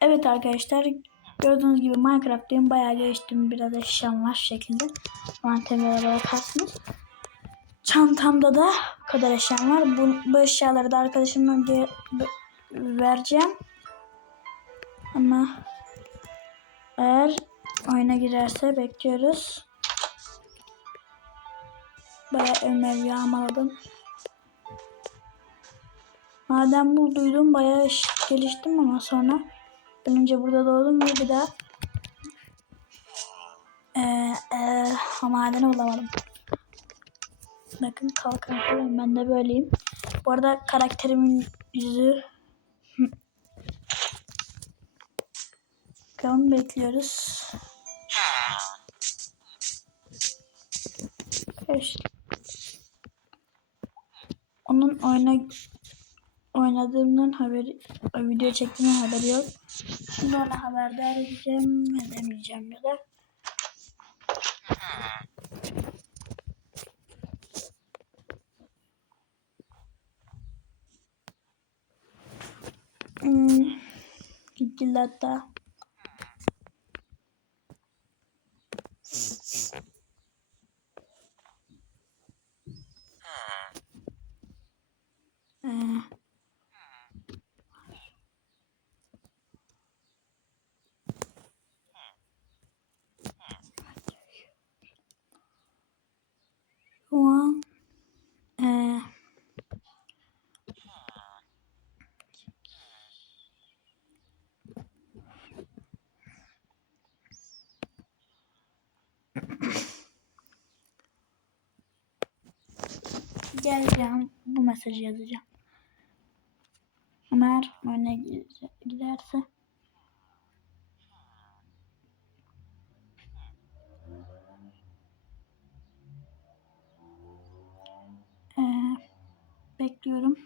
Evet arkadaşlar gördüğünüz gibi Minecraft'tayım bayağı geliştim biraz eşyam var şekilde. Mantemlere bakarsınız. Çantamda da kadar eşyam var. Bu, bu eşyaları da arkadaşımdan ge- vereceğim. Ama eğer oyuna girerse bekliyoruz. Bayağı ömev yağmaladım. Madem bulduydum bayağı iş- geliştim ama sonra ben önce burada doğdum ve bir daha ee, ee, madeni bulamadım. Bakın kalkan falan ben de böyleyim. Bu arada karakterimin yüzü Bakalım bekliyoruz. Evet. Onun oyna oynadığımdan haberi, video çektiğimden haberi yok. Şimdi ona haberdar edeceğim, edemeyeceğim ya da. Hmm, gittiler hatta. Ee, şu an ee, geleceğim bu mesajı yazacağım. Ömer gide- giderse ee, bekliyorum.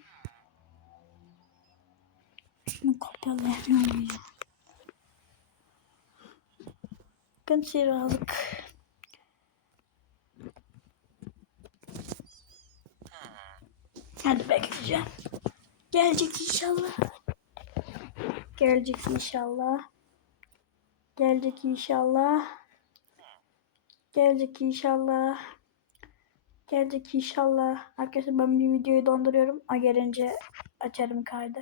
Şunu kopyalayayım ne oluyor? Bakın Hadi bekleyeceğim. Gelecek inşallah. Gelecek inşallah. Gelecek inşallah. Gelecek inşallah. Gelecek inşallah. Arkadaşlar ben bir videoyu donduruyorum. O gelince açarım kaydı.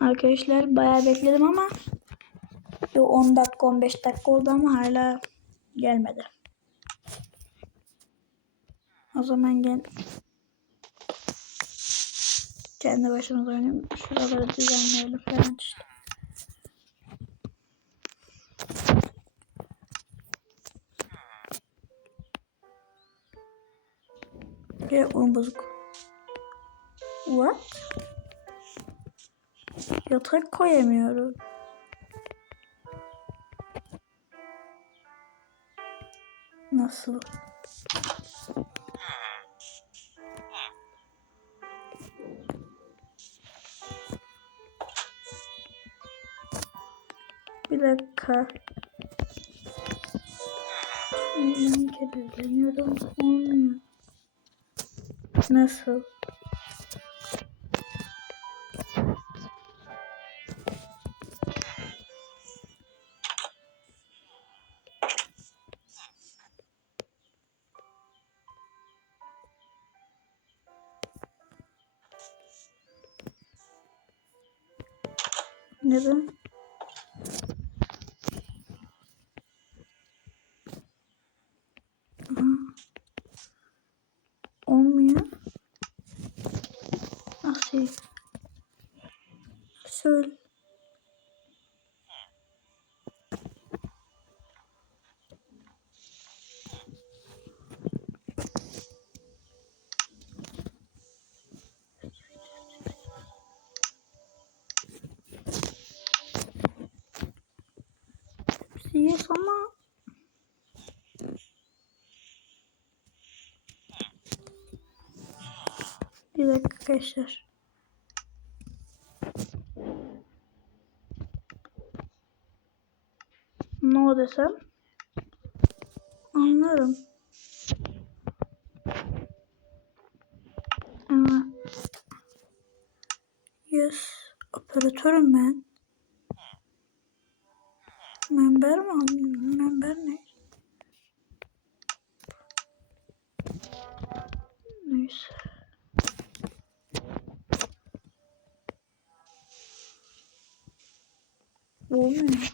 Arkadaşlar bayağı bekledim ama bir 10 dakika 15 dakika oldu ama hala gelmedi. O zaman gel kendi başımıza oynayalım. Şuraları düzenleyelim falan işte. Ya oyun bozuk. What? Yatak koyamıyorum. Nasıl? Bir dakika. Ben kedileniyorum. Olmuyor. Nasıl? Neden? Aha. Olmuyor. Nasıl? Söyle. Yes ama Bir dakika arkadaşlar. No desem anlarım. Ama yes operatörüm ben. Member mi aldın? Member ne? Neyse. Olmuyor.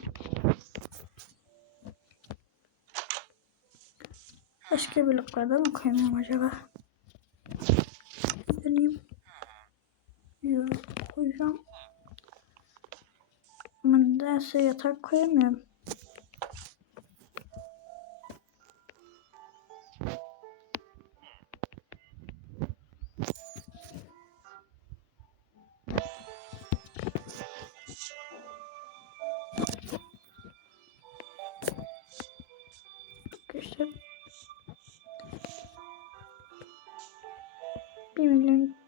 Başka bloklarda mı koymayayım acaba? Deneyeyim. Yok koyacağım. Ama nedense yatak koyamıyorum. Arkadaşlar bir milyon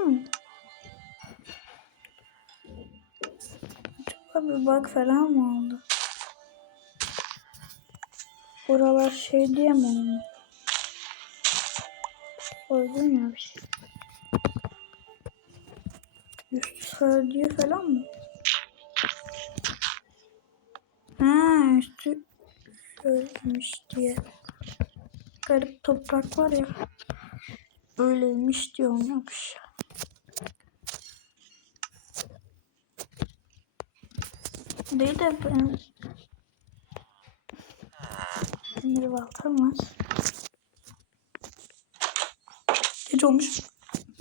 Hmm. Acaba bir bug falan mı oldu? Buralar şey diye mi oldu? Koydum ya bir şey. Üstü sarı falan mı? Ha üstü şöyleymiş diye. Garip toprak var ya. Öyleymiş diye olmamış. Değil de ben... Demir baltam var. Geç olmuş.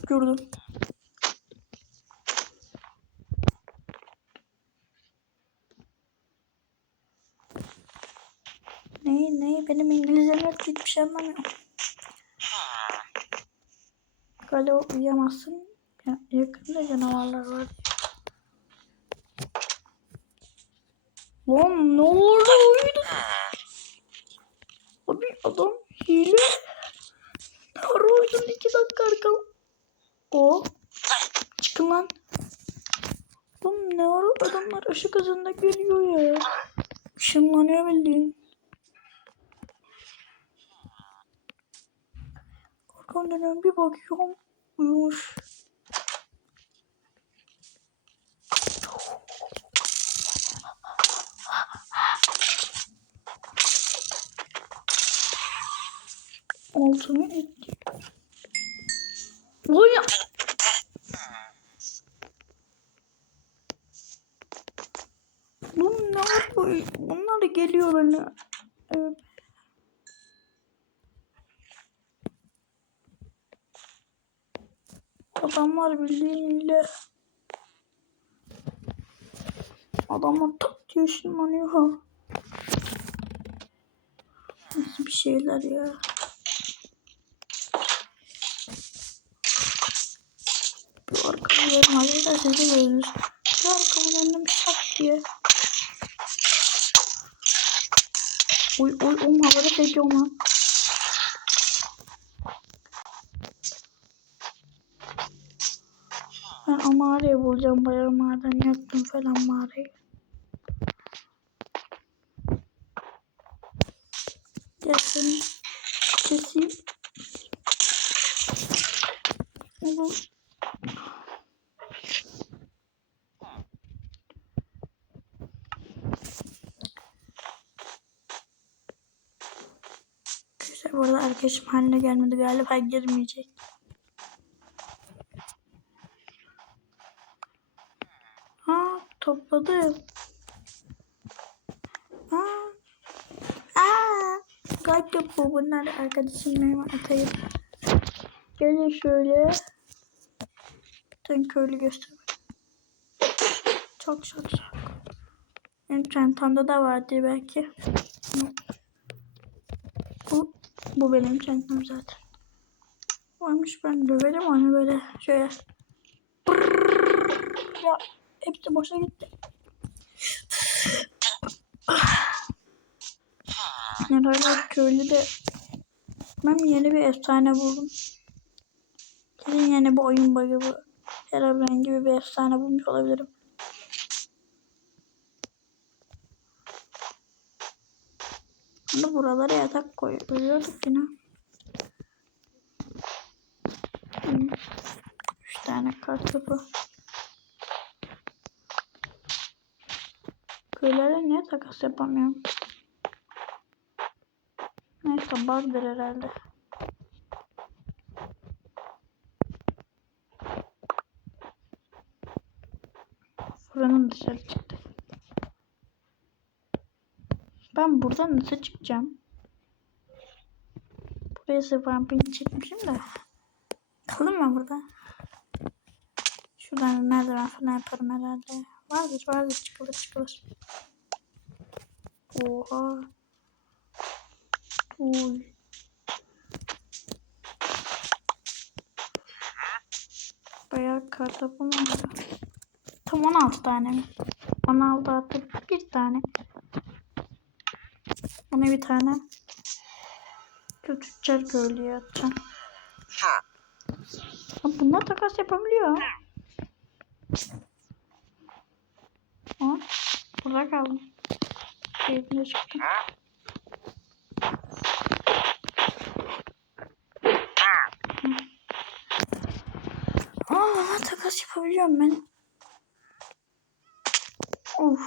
Gördüm. Ne ne benim İngilizcem yok hiçbir şey anlamıyorum. Galiba uyuyamazsın. Ya, yakında canavarlar var. Lan ne oldu uyudu? Abi adam hile. Ne ara uyudun iki dakika arkam. O. Çıkın lan. Oğlum ne ara adamlar ışık hızında geliyor ya. Işınlanıyor bildiğin. Arkam dönüyorum bir bakıyorum. Uyumuş. Altını etti. Oy ya. Bunlar ne yapıyor? Bunlar geliyor hani. Evet. Adamlar bildiğiyle Adamlar tak diye ışınlanıyor ha. Nasıl bir şeyler ya. Bir arkamı yerim arkadaşlar siz de görüyorsunuz. Bir arkamın bir şak diye. Oy oy oy havada sekiyorum lan. Ben o mağarayı bulacağım. Bayağı maden yaktım falan mağarayı. Gelsin. Keseyim. Oğlum. Arkadaşlar bu arada arkadaşım haline gelmedi galiba girmeyecek. Ha topladım. Ha. Aa. Kalp yapıyor bunlar arkadaşım benim atayım. Gelin şöyle. Sen köylü göster. Çok çok çok. Benim çantamda da vardı belki. Bu, bu benim çantam zaten. Varmış ben döverim onu böyle şöyle. Ya hepsi boşa gitti. Herhalde köylü de ben yeni bir efsane buldum. Kesin yeni bir oyun bug'ı bu. Herobrine gibi bir efsane bulmuş olabilirim. Şimdi buralara yatak koyuyorduk yine. Üç tane kartopu. Köylere niye takas yapamıyorum? Neyse bug'dır herhalde. Fırınım dışarı çıktı. Ben buradan nasıl çıkacağım? Buraya zıvampini çekmişim de. Kalın mı burada? Şuradan bir merdiven falan yaparım herhalde. Vardır vardır çıkılır çıkılır. Oha. Uy. Bayağı kartopu mu? Tam 16 tane mi? 16 artı bir tane. Buna bir tane. Şu tüccar köylüye atacağım. Ha, bunlar takas yapabiliyor. Aa, burada kaldım. Keyfine çıktım. Aa, takas yapabiliyorum ben. Of.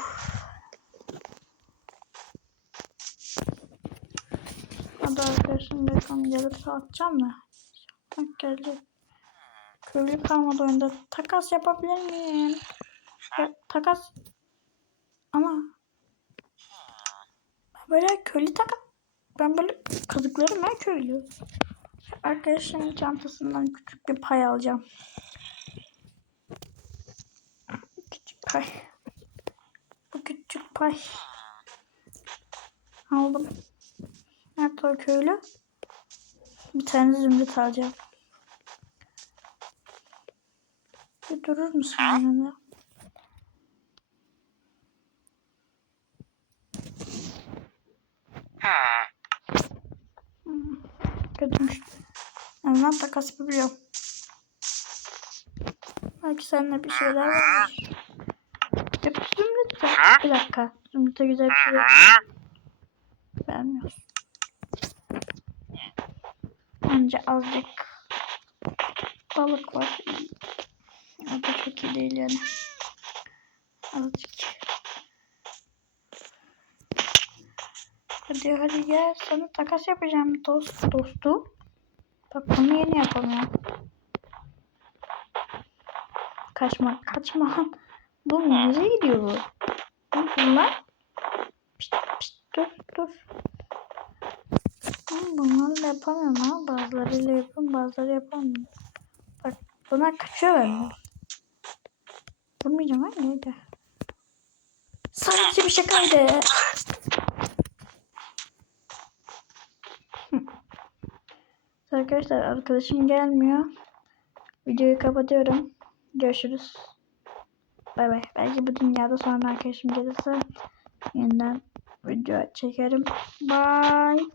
Hadi arkadaşım bakalım gelirse atacağım da. Bak geldi. Köylü kalmadı oyunda. Takas yapabilir miyim? Ya, takas. Ama. Ben böyle köylü takas. Ben böyle kazıklarım ben köylü. Arkadaşımın çantasından küçük bir pay alacağım. Küçük pay. Bu küçük pay. Aldım. O köylü? Bir tane zümrüt alacağım. Bir durur musun yanımda? Hmm, Kötümüş. Ondan takas yapabiliyorum. Belki seninle bir şeyler var. Zümrüt var. Bir dakika. Zümrüt'e güzel bir şey vermiyor. Bence azıcık balık var. O da çok iyi değil yani. Azıcık. Hadi hadi gel. Sana takas yapacağım dost dostu. Bak bunu yeni yapamıyorum. Kaçma kaçma. Bu nereye gidiyor bu? Bunlar? Pişt, pişt, dur dur. Bunlarla yapamıyorum ha. Bazılarıyla yapıyorum bazıları yapamıyorum. Bak bunlar kaçıyor benden. Vurmayacağım ha neydi? Sadece bir şakaydı. Arkadaşlar arkadaşım gelmiyor. Videoyu kapatıyorum. Görüşürüz. Bay bay. Belki bu dünyada sonra arkadaşım gelirse yeniden video çekerim. Bye.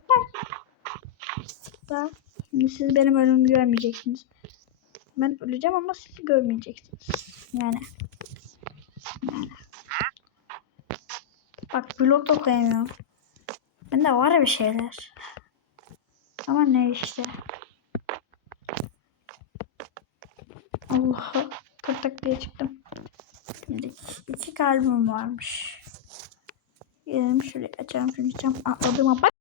Da. Şimdi siz benim ölümümü görmeyeceksiniz. Ben öleceğim ama siz görmeyeceksiniz. Yani. Yani. Bak blok da koyamıyorum. Bende var bir şeyler. Ama ne işte. Allah. Kırtak diye çıktım. Şimdi iki kalbim varmış. Gelelim şuraya açalım şunu açalım. Atladığıma bak.